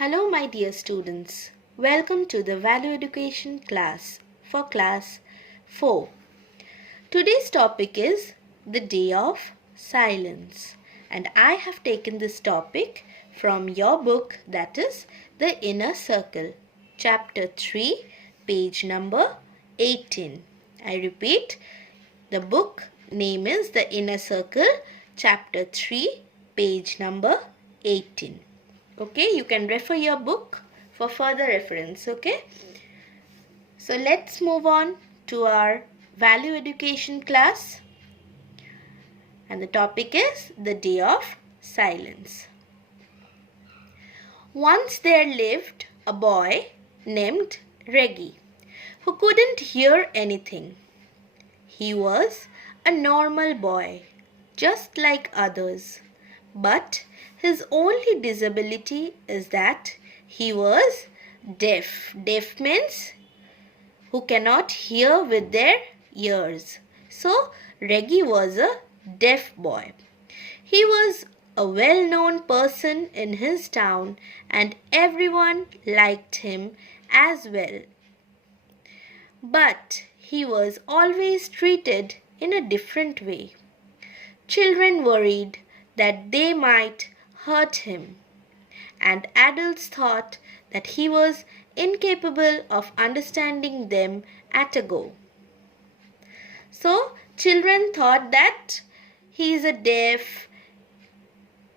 Hello my dear students, welcome to the Value Education class for class 4. Today's topic is the Day of Silence, and I have taken this topic from your book, that is The Inner Circle, chapter 3, page number 18. I repeat, the book name is The Inner Circle, chapter 3, page number 18. Okay, you can refer your book for further reference. Okay, so let's move on to our value education class, and the topic is the Day of Silence. Once there lived a boy named Reggie who couldn't hear anything. He was a normal boy, just like others, but his only disability is that he was deaf. Deaf means who cannot hear with their ears. So Reggie was a deaf boy. He was a well-known person in his town and everyone liked him as well. But he was always treated in a different way. Children worried that they might hurt him, and adults thought that he was incapable of understanding them at a go. So children thought that he is a deaf,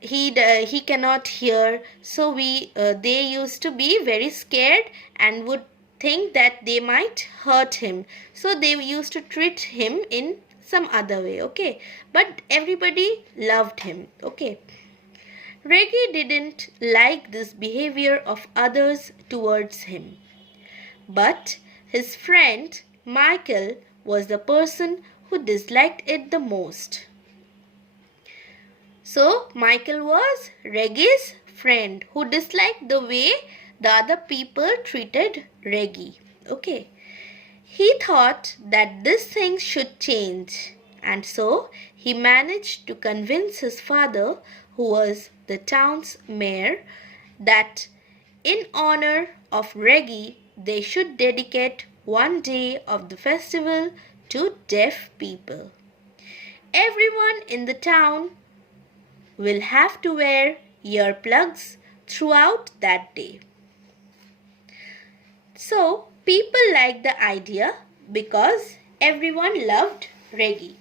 he cannot hear, so they used to be very scared and would think that they might hurt him, so they used to treat him in some other way. Okay, but everybody loved him. Okay, Reggie didn't like this behavior of others towards him, but his friend Michael was the person who disliked it the most. So Michael was Reggie's friend who disliked the way the other people treated Reggie. Okay, he thought that this thing should change, and so he managed to convince his father, who was the town's mayor, that in honor of Reggie they should dedicate one day of the festival to deaf people. Everyone in the town will have to wear earplugs throughout that day. So people liked the idea because everyone loved Reggie.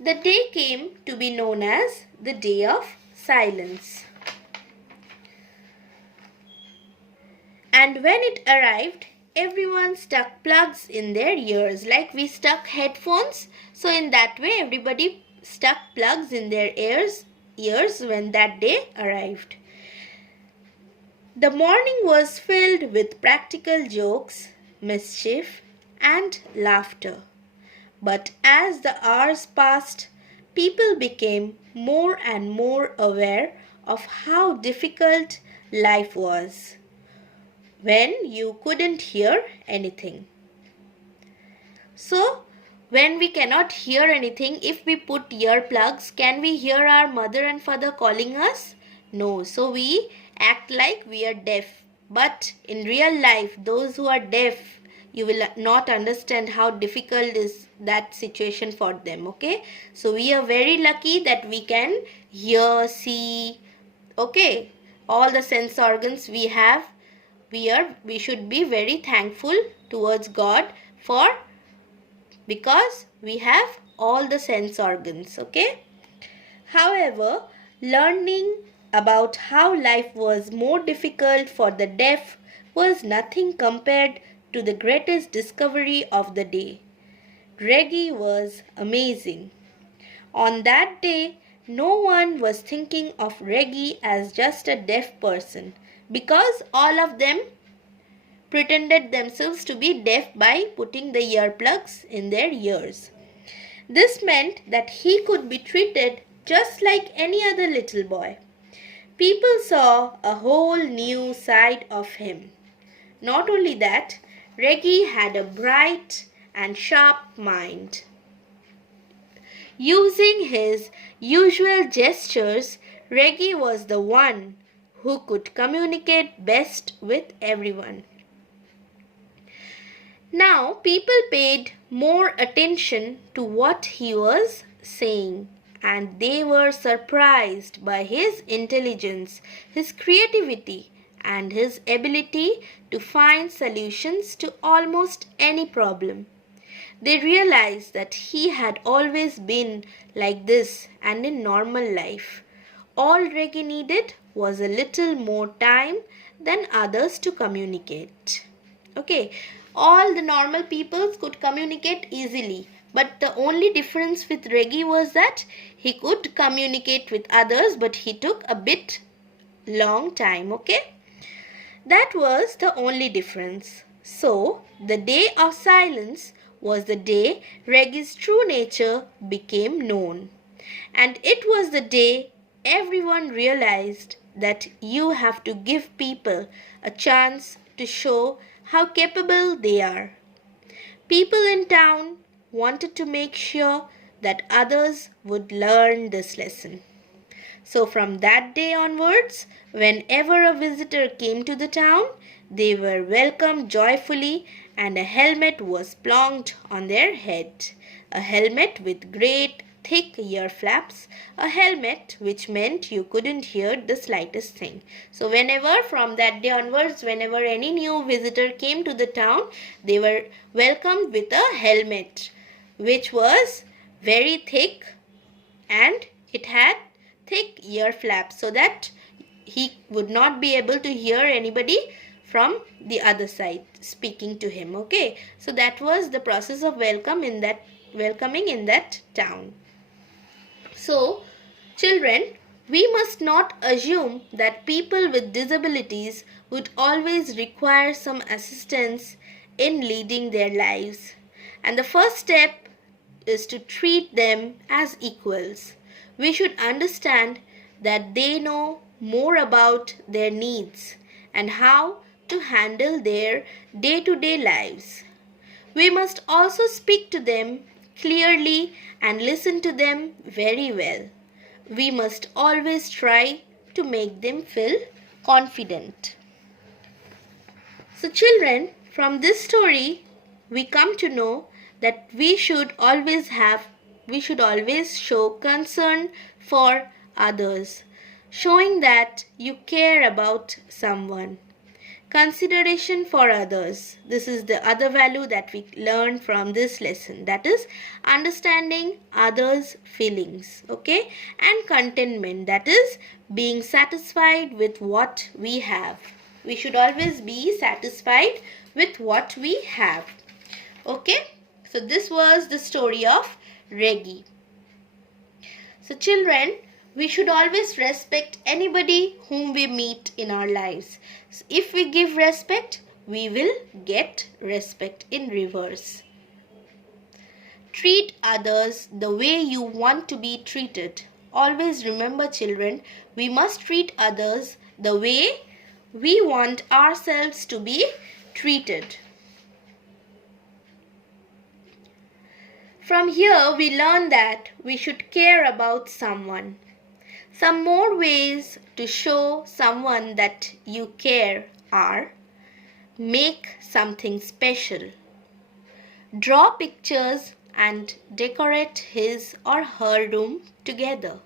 The day came to be known as the Day of Silence. And when it arrived, everyone stuck plugs in their ears, like we stuck headphones. So in that way, everybody stuck plugs in their ears when that day arrived. The morning was filled with practical jokes, mischief, and laughter. But as the hours passed, people became more and more aware of how difficult life was when you couldn't hear anything. So, when we cannot hear anything, if we put earplugs, can we hear our mother and father calling us? No. So we act like we are deaf. But in real life, those who are deaf, you will not understand how difficult is that situation for them. Okay, so we are very lucky that we can hear, see. Okay, all the sense organs we have, we should be very thankful towards God for, because we have all the sense organs. Okay, however, learning about how life was more difficult for the deaf was nothing compared to the greatest discovery of the day. Reggie was amazing. On that day, no one was thinking of Reggie as just a deaf person, because all of them pretended themselves to be deaf by putting the earplugs in their ears. This meant that he could be treated just like any other little boy. People saw a whole new side of him. Not only that, Reggie had a bright and sharp mind. Using his usual gestures, Reggie was the one who could communicate best with everyone. Now people paid more attention to what he was saying, and they were surprised by his intelligence, his creativity, and his ability to find solutions to almost any problem. They realized that he had always been like this and in normal life. All Reggie needed was a little more time than others to communicate. Okay, all the normal peoples could communicate easily, but the only difference with Reggie was that he could communicate with others, but he took a bit long time. Okay, that was the only difference. So the day of silence was the day Reggie's true nature became known, and it was the day everyone realized that you have to give people a chance to show how capable they are. People in town wanted to make sure that others would learn this lesson. So from that day onwards, whenever a visitor came to the town, they were welcomed joyfully and a helmet was plonked on their head. A helmet with great thick ear flaps, a helmet which meant you couldn't hear the slightest thing. So whenever from that day onwards, whenever any new visitor came to the town, they were welcomed with a helmet which was very thick and it had thick ear flaps so that he would not be able to hear anybody from the other side speaking to him. Okay, so that was the process of welcoming in that town. So children, we must not assume that people with disabilities would always require some assistance in leading their lives, and the first step is to treat them as equals. We should understand that they know more about their needs and how to handle their day-to-day lives. We must also speak to them clearly and listen to them very well. We must always try to make them feel confident. So children, from this story, we come to know that we should always show concern for others, showing that you care about someone. Consideration for others. This is the other value that we learn from this lesson. That is understanding others' feelings. Okay? And contentment. That is being satisfied with what we have. We should always be satisfied with what we have. Okay? So this was the story of Reggie. So children, we should always respect anybody whom we meet in our lives. So if we give respect, we will get respect in reverse. Treat others the way you want to be treated. Always remember children, we must treat others the way we want ourselves to be treated. From here we learn that we should care about someone. Some more ways to show someone that you care are: make something special, draw pictures and decorate his or her room together,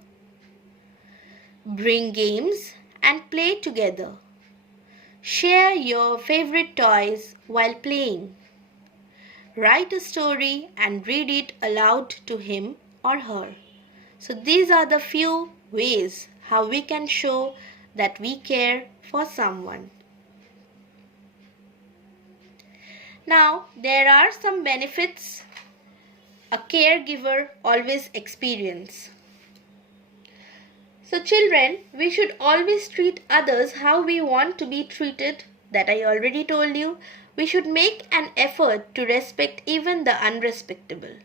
bring games and play together, share your favorite toys while playing, write a story and read it aloud to him or her. So these are the few ways how we can show that we care for someone. Now, there are some benefits a caregiver always experience. So children, we should always treat others how we want to be treated. That I already told you. We should make an effort to respect even the unrespectable.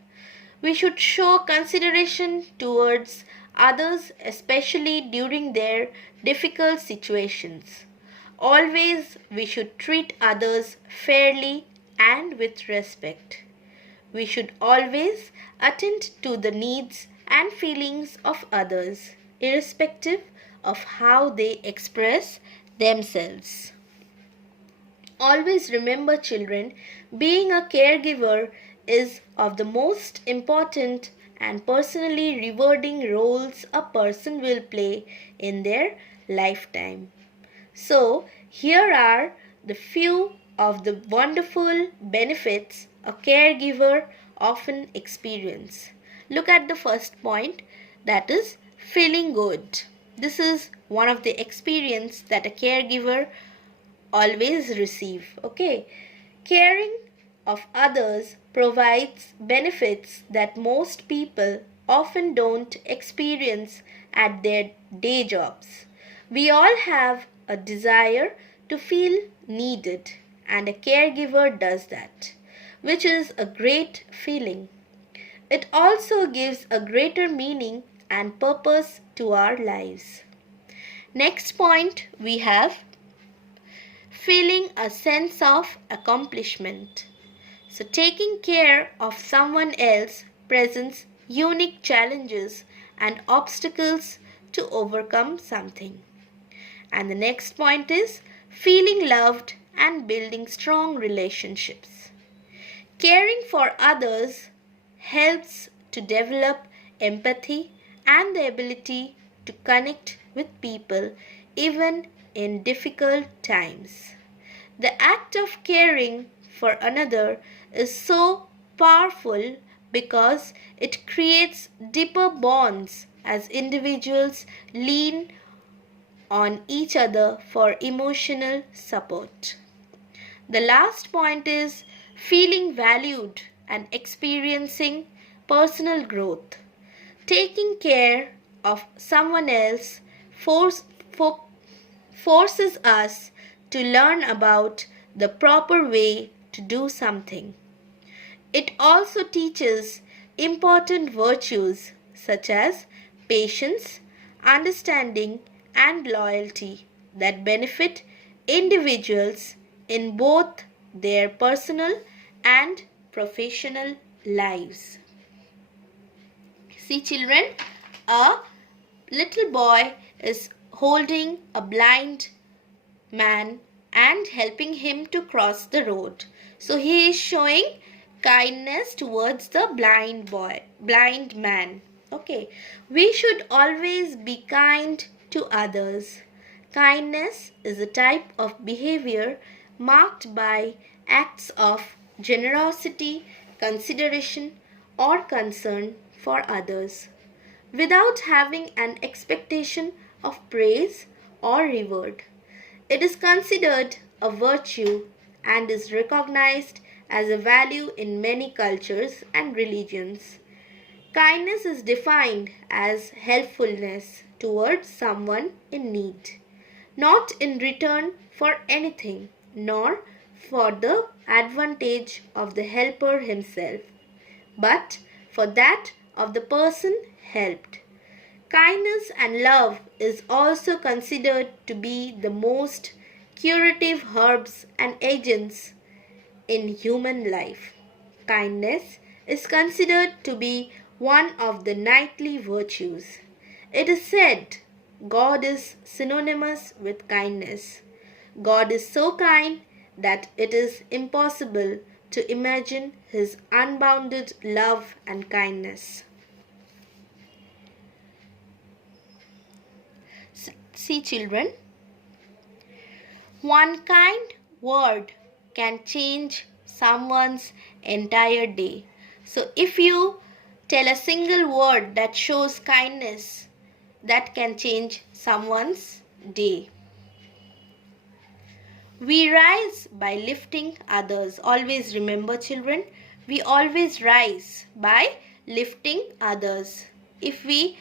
We should show consideration towards others, especially during their difficult situations. Always we should treat others fairly and with respect. We should always attend to the needs and feelings of others, irrespective of how they express themselves. Always remember, children, being a caregiver is of the most important and personally rewarding roles a person will play in their lifetime. So, here are the few of the wonderful benefits a caregiver often experience. Look at the first point, that is feeling good. This is one of the experience that a caregiver always receive. Okay, caring of others provides benefits that most people often don't experience at their day jobs. We all have a desire to feel needed, and a caregiver does that, which is a great feeling. It also gives a greater meaning and purpose to our lives. Next point, we have feeling a sense of accomplishment. So, taking care of someone else presents unique challenges and obstacles to overcome something. And the next point is feeling loved and building strong relationships. Caring for others helps to develop empathy and the ability to connect with people even in difficult times. The act of caring for another is so powerful because it creates deeper bonds as individuals lean on each other for emotional support. The last point is feeling valued and experiencing personal growth. Taking care of someone else forces us to learn about the proper way to do something. It also teaches important virtues such as patience, understanding, and loyalty that benefit individuals in both their personal and professional lives. See, children, a little boy is holding a blind man and helping him to cross the road. So he is showing kindness towards the blind man. Okay, we should always be kind to others. Kindness is a type of behavior marked by acts of generosity, consideration, or concern for others, without having an expectation of praise or reward. It is considered a virtue and is recognized as a value in many cultures and religions. Kindness is defined as helpfulness towards someone in need, not in return for anything, nor for the advantage of the helper himself, but for that of the person helped. Kindness and love is also considered to be the most curative herbs and agents in human life. Kindness is considered to be one of the knightly virtues. It is said God is synonymous with kindness. God is so kind that it is impossible to imagine His unbounded love and kindness. See, children, one kind word can change someone's entire day. So if you tell a single word that shows kindness, that can change someone's day. We rise by lifting others. Always remember, children, we always rise by lifting others. If we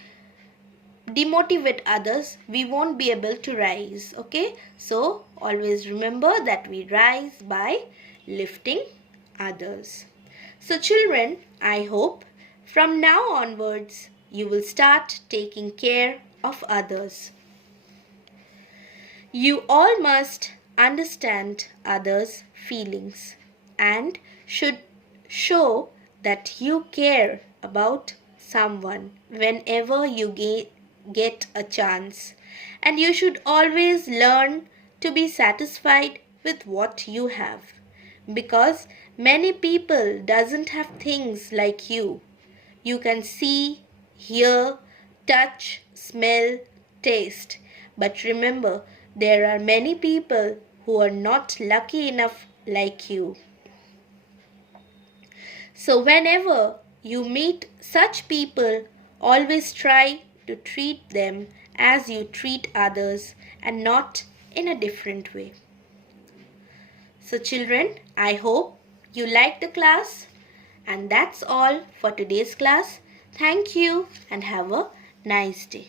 demotivate others, we won't be able to rise. Okay, so always remember that we rise by lifting others. So children, I hope from now onwards you will start taking care of others. You all must understand others' feelings and should show that you care about someone whenever you get a chance. And you should always learn to be satisfied with what you have, because many people doesn't have things like you. You can see, hear, touch, smell, taste. But remember, there are many people who are not lucky enough like you. So whenever you meet such people, always try to treat them as you treat others and not in a different way. So children, I hope you like the class, and that's all for today's class. Thank you and have a nice day.